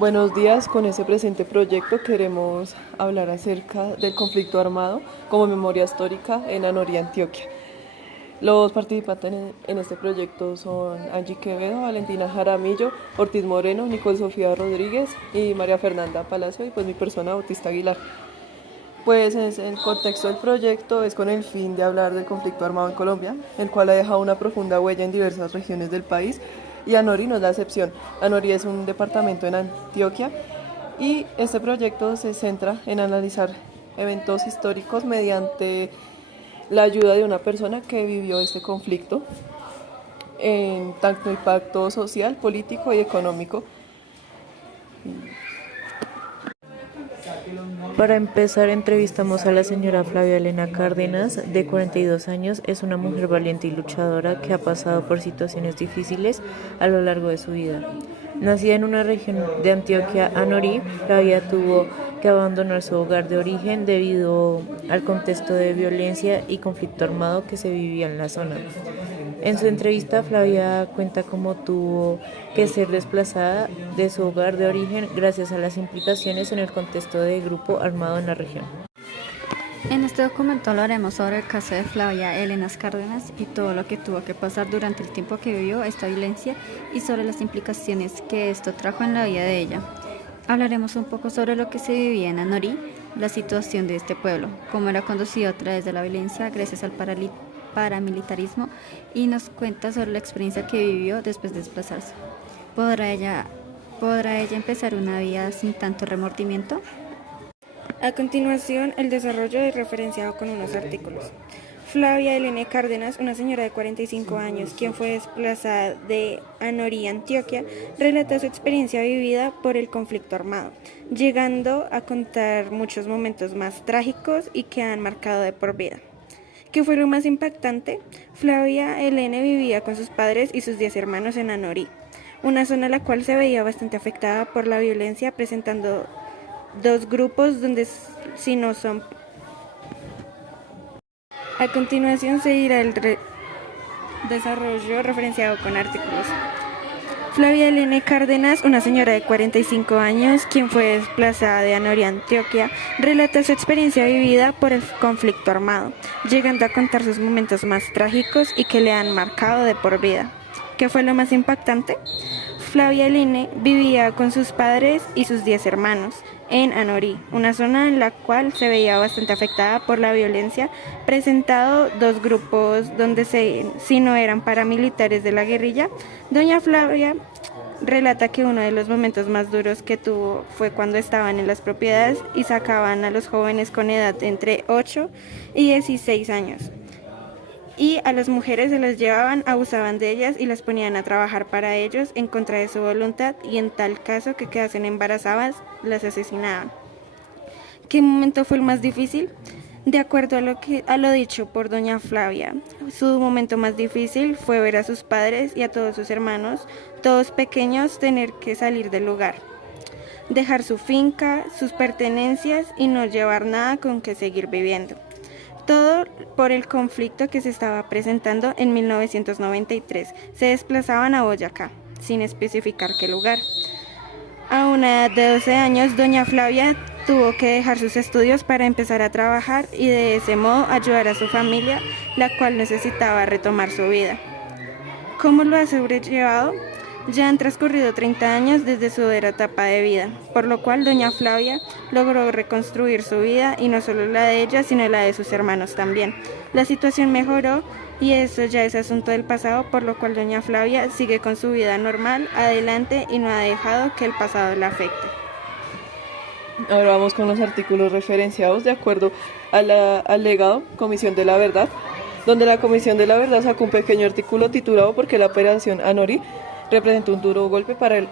Buenos días, con este presente proyecto queremos hablar acerca del conflicto armado como memoria histórica en Anorí, Antioquia. Los participantes en este proyecto son Angie Quevedo, Valentina Jaramillo, Ortiz Moreno, Nicole Sofía Rodríguez y María Fernanda Palacio y pues mi persona Bautista Aguilar. Pues en el contexto del proyecto es con el fin de hablar del conflicto armado en Colombia, el cual ha dejado una profunda huella en diversas regiones del país y Anorí no es la excepción. Anorí es un departamento en Antioquia y este proyecto se centra en analizar eventos históricos mediante la ayuda de una persona que vivió este conflicto en tanto impacto social, político y económico. Para empezar, entrevistamos a la señora Flavia Elena Cárdenas, de 42 años. Es una mujer valiente y luchadora que ha pasado por situaciones difíciles a lo largo de su vida. Nacida en una región de Antioquia, Anorí, Flavia tuvo que abandonar su hogar de origen debido al contexto de violencia y conflicto armado que se vivía en la zona. En su entrevista, Flavia cuenta cómo tuvo que ser desplazada de su hogar de origen gracias a las implicaciones en el contexto de grupo armado en la región. En este documento hablaremos sobre el caso de Flavia Elena Cárdenas y todo lo que tuvo que pasar durante el tiempo que vivió esta violencia y sobre las implicaciones que esto trajo en la vida de ella. Hablaremos un poco sobre lo que se vivía en Anorí, la situación de este pueblo, cómo era conducido a través de la violencia gracias al paramilitarismo y nos cuenta sobre la experiencia que vivió después de desplazarse. ¿Podrá ella empezar una vida sin tanto remordimiento? A continuación, el desarrollo es referenciado con unos artículos. Flavia Elena Cárdenas, una señora de 45 años, quien fue desplazada de Anorí, Antioquia, relata su experiencia vivida por el conflicto armado, llegando a contar muchos momentos más trágicos y que han marcado de por vida. ¿Qué fue lo más impactante? Flavia Elena vivía con sus padres y sus 10 hermanos en Anorí, una zona la cual se veía bastante afectada por la violencia, presentando dos grupos donde si no son. A continuación seguirá el desarrollo referenciado con artículos. Flavia Elena Cárdenas, una señora de 45 años, quien fue desplazada de Anorí, Antioquia, relata su experiencia vivida por el conflicto armado, llegando a contar sus momentos más trágicos y que le han marcado de por vida. ¿Qué fue lo más impactante? Flavia Elena vivía con sus padres y sus 10 hermanos en Anorí, una zona en la cual se veía bastante afectada por la violencia, presentado dos grupos donde si no eran paramilitares de la guerrilla. Doña Flavia relata que uno de los momentos más duros que tuvo fue cuando estaban en las propiedades y sacaban a los jóvenes con edad entre 8 y 16 años. Y a las mujeres se las llevaban, abusaban de ellas y las ponían a trabajar para ellos en contra de su voluntad y en tal caso que quedasen embarazadas, las asesinaban. ¿Qué momento fue el más difícil? De acuerdo a lo dicho por doña Flavia, su momento más difícil fue ver a sus padres y a todos sus hermanos, todos pequeños, tener que salir del lugar, dejar su finca, sus pertenencias y no llevar nada con que seguir viviendo. Todo por el conflicto que se estaba presentando en 1993. Se desplazaban a Boyacá, sin especificar qué lugar. A una edad de 12 años, doña Flavia tuvo que dejar sus estudios para empezar a trabajar y de ese modo ayudar a su familia, la cual necesitaba retomar su vida. ¿Cómo lo ha sobrellevado? Ya han transcurrido 30 años desde su dura etapa de vida, por lo cual doña Flavia logró reconstruir su vida y no solo la de ella, sino la de sus hermanos también. La situación mejoró y eso ya es asunto del pasado, por lo cual doña Flavia sigue con su vida normal, adelante y no ha dejado que el pasado la afecte. Ahora vamos con los artículos referenciados de acuerdo al legado Comisión de la Verdad, donde la Comisión de la Verdad sacó un pequeño artículo titulado "Porque la operación Anorí representó un duro golpe para el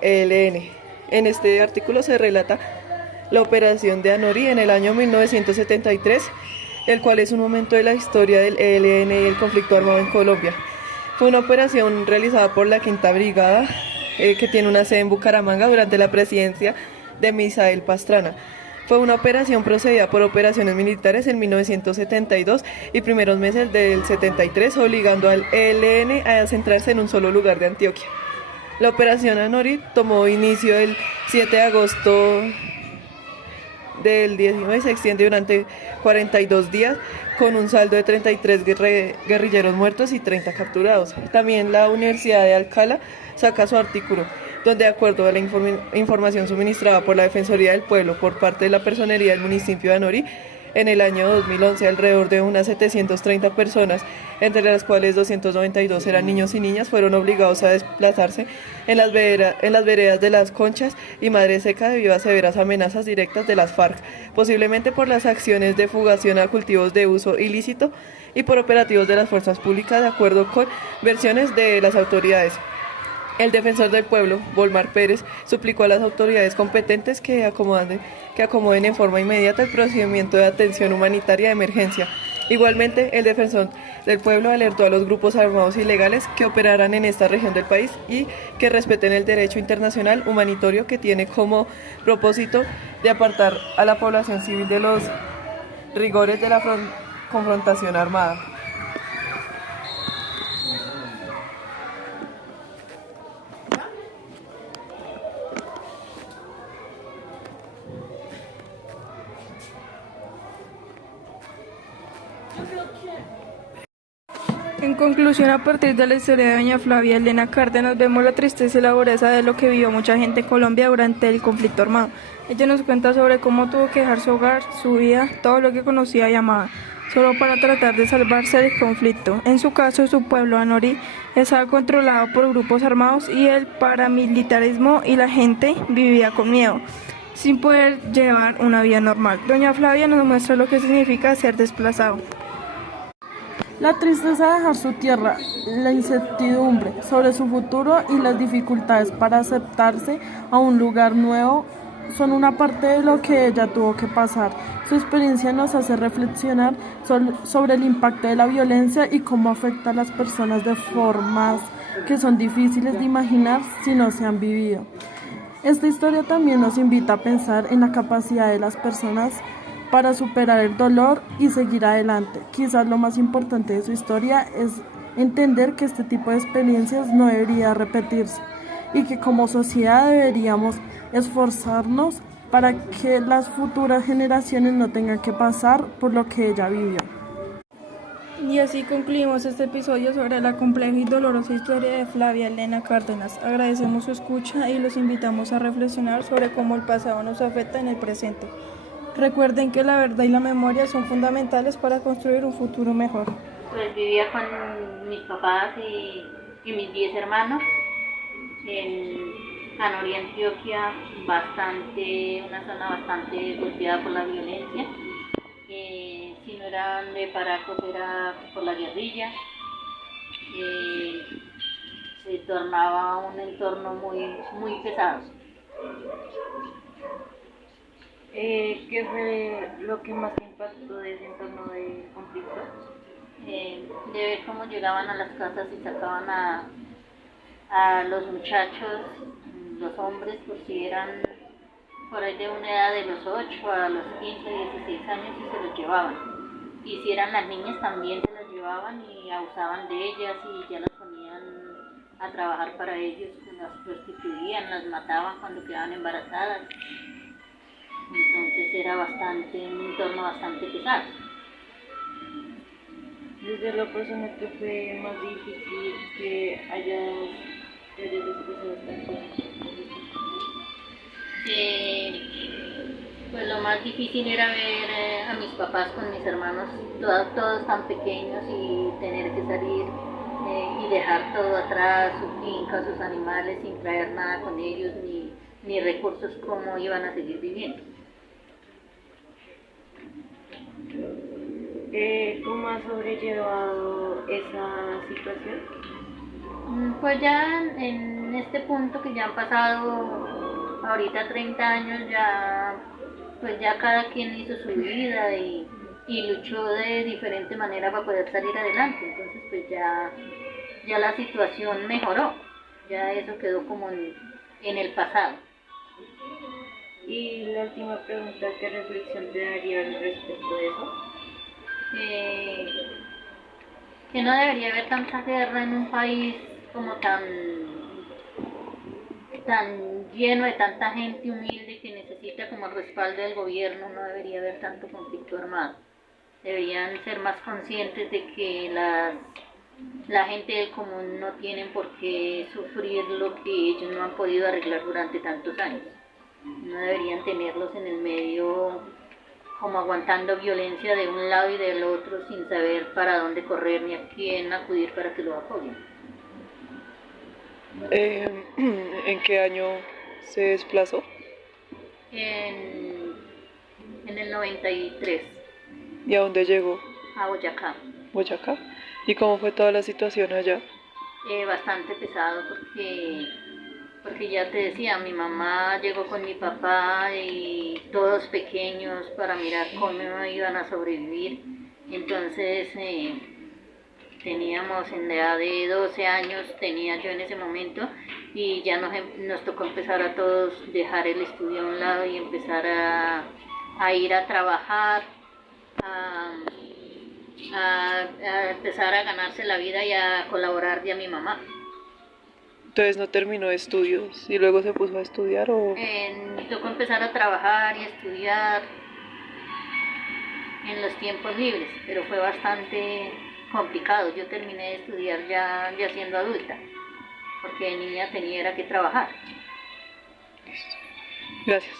ELN". En este artículo se relata la operación de Anorí en el año 1973, el cual es un momento de la historia del ELN y el conflicto armado en Colombia. Fue una operación realizada por la Quinta Brigada, que tiene una sede en Bucaramanga durante la presidencia de Misael Pastrana. Fue una operación procedida por operaciones militares en 1972 y primeros meses del 73, obligando al ELN a centrarse en un solo lugar de Antioquia. La operación Anorí tomó inicio el 7 de agosto del 19 se extiende durante 42 días con un saldo de 33 guerrilleros muertos y 30 capturados. También la Universidad de Alcalá saca su artículo, donde de acuerdo a la información suministrada por la Defensoría del Pueblo por parte de la Personería del municipio de Anorí, en el año 2011 alrededor de unas 730 personas, entre las cuales 292 eran niños y niñas, fueron obligados a desplazarse en las veredas de Las Conchas y Madre Seca debido a severas amenazas directas de las FARC, posiblemente por las acciones de fugación a cultivos de uso ilícito y por operativos de las fuerzas públicas, de acuerdo con versiones de las autoridades. El defensor del pueblo, Volmar Pérez, suplicó a las autoridades competentes que acomoden en forma inmediata el procedimiento de atención humanitaria de emergencia. Igualmente, el defensor del pueblo alertó a los grupos armados ilegales que operaran en esta región del país y que respeten el derecho internacional humanitario, que tiene como propósito de apartar a la población civil de los rigores de la confrontación armada. En conclusión, a partir de la historia de doña Flavia Elena Cárdenas, vemos la tristeza y la pobreza de lo que vivió mucha gente en Colombia durante el conflicto armado. Ella nos cuenta sobre cómo tuvo que dejar su hogar, su vida, todo lo que conocía y amaba, solo para tratar de salvarse del conflicto. En su caso, su pueblo, Anorí, estaba controlado por grupos armados y el paramilitarismo, y la gente vivía con miedo, sin poder llevar una vida normal. Doña Flavia nos muestra lo que significa ser desplazado. La tristeza de dejar su tierra, la incertidumbre sobre su futuro y las dificultades para aceptarse a un lugar nuevo son una parte de lo que ella tuvo que pasar. Su experiencia nos hace reflexionar sobre el impacto de la violencia y cómo afecta a las personas de formas que son difíciles de imaginar si no se han vivido. Esta historia también nos invita a pensar en la capacidad de las personas para superar el dolor y seguir adelante. Quizás lo más importante de su historia es entender que este tipo de experiencias no debería repetirse y que como sociedad deberíamos esforzarnos para que las futuras generaciones no tengan que pasar por lo que ella vivió. Y así concluimos este episodio sobre la compleja y dolorosa historia de Flavia Elena Cárdenas. Agradecemos su escucha y los invitamos a reflexionar sobre cómo el pasado nos afecta en el presente. Recuerden que la verdad y la memoria son fundamentales para construir un futuro mejor. Pues vivía con mis papás y mis 10 hermanos en Anorí, Antioquia, una zona bastante golpeada por la violencia. Si no eran de Paracos, era por la guerrilla. Se tornaba un entorno muy pesado. ¿Qué fue lo que más te impactó de ese entorno de conflicto? De ver cómo llegaban a las casas y sacaban a los muchachos, los hombres, por si eran por ahí de una edad de los 8 a los 15, 16 años, y se los llevaban. Y si eran las niñas también se las llevaban y abusaban de ellas y ya las ponían a trabajar para ellos, las prostituían, las mataban cuando quedaban embarazadas. Entonces era un entorno bastante pesado. Desde lo personal, ¿qué fue más difícil que hayas expresado esta cosa? Pues lo más difícil era ver a mis papás con mis hermanos, todos tan pequeños, y tener que salir y dejar todo atrás, su finca, sus animales, sin traer nada con ellos, ni recursos, cómo iban a seguir viviendo. ¿Cómo has sobrellevado esa situación? Pues ya en este punto que ya han pasado ahorita 30 años, pues ya cada quien hizo su vida y luchó de diferente manera para poder salir adelante. Entonces pues ya la situación mejoró, ya eso quedó como en el pasado. Y la última pregunta, ¿qué reflexión te daría al respecto de eso? Que no debería haber tanta guerra en un país como tan tan lleno de tanta gente humilde que necesita como el respaldo del gobierno, no debería haber tanto conflicto armado. Deberían ser más conscientes de que la gente del común no tienen por qué sufrir lo que ellos no han podido arreglar durante tantos años. No deberían tenerlos en el medio como aguantando violencia de un lado y del otro sin saber para dónde correr ni a quién acudir para que lo apoyen. ¿En qué año se desplazó? En el 93, ¿Y a dónde llegó? a Boyacá. Boyacá. ¿Y cómo fue toda la situación allá? Bastante pesado porque ya te decía, mi mamá llegó con mi papá y todos pequeños para mirar cómo iban a sobrevivir. Entonces teníamos en la edad de 12 años, tenía yo en ese momento, y ya nos tocó empezar a todos dejar el estudio a un lado y empezar a ir a trabajar, a empezar a ganarse la vida y a colaborar a mi mamá. Entonces no terminó estudios y luego se puso a estudiar o... Tocó empezar a trabajar y a estudiar en los tiempos libres, pero fue bastante complicado. Yo terminé de estudiar ya siendo adulta, porque de niña tenía que trabajar. Gracias.